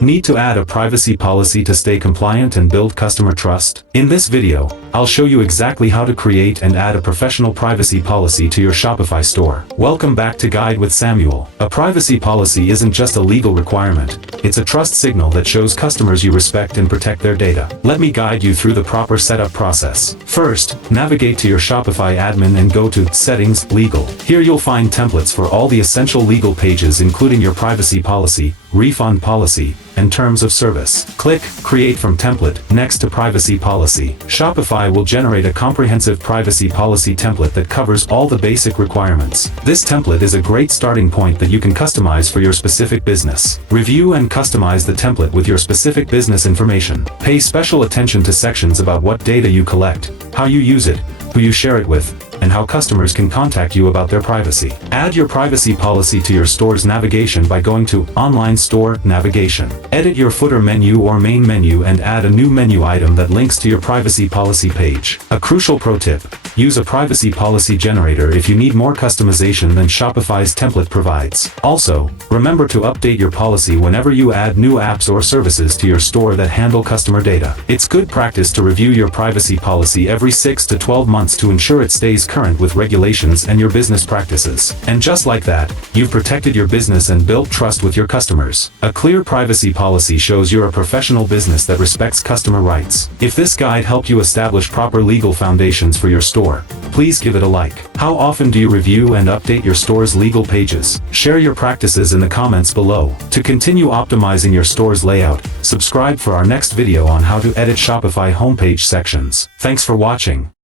Need to add a privacy policy to stay compliant and build customer trust? In this video, I'll show you exactly how to create and add a professional privacy policy to your Shopify store. Welcome back to Guide with Samuel. A privacy policy isn't just a legal requirement, it's a trust signal that shows customers you respect and protect their data. Let me guide you through the proper setup process. First, navigate to your Shopify admin and go to Settings, Legal. Here you'll find templates for all the essential legal pages, including your privacy policy, refund policy, and terms of service. Click Create from Template next to Privacy Policy. Shopify will generate a comprehensive privacy policy template that covers all the basic requirements. This template is a great starting point that you can customize for your specific business. Review and customize the template with your specific business information. Pay special attention to sections about what data you collect, how you use it, who you share it with, and how customers can contact you about their privacy. Add your privacy policy to your store's navigation by going to Online Store Navigation. Edit your footer menu or main menu and add a new menu item that links to your privacy policy page. A crucial pro tip: use a privacy policy generator if you need more customization than Shopify's template provides. Also, remember to update your policy whenever you add new apps or services to your store that handle customer data. It's good practice to review your privacy policy every 6 to 12 months to ensure it stays current with regulations and your business practices. And just like that, you've protected your business and built trust with your customers. A clear privacy policy shows you're a professional business that respects customer rights. If this guide helped you establish proper legal foundations for your store, please give it a like. How often do you review and update your store's legal pages? Share your practices in the comments below. To continue optimizing your store's layout, subscribe for our next video on how to edit Shopify homepage sections. Thanks for watching.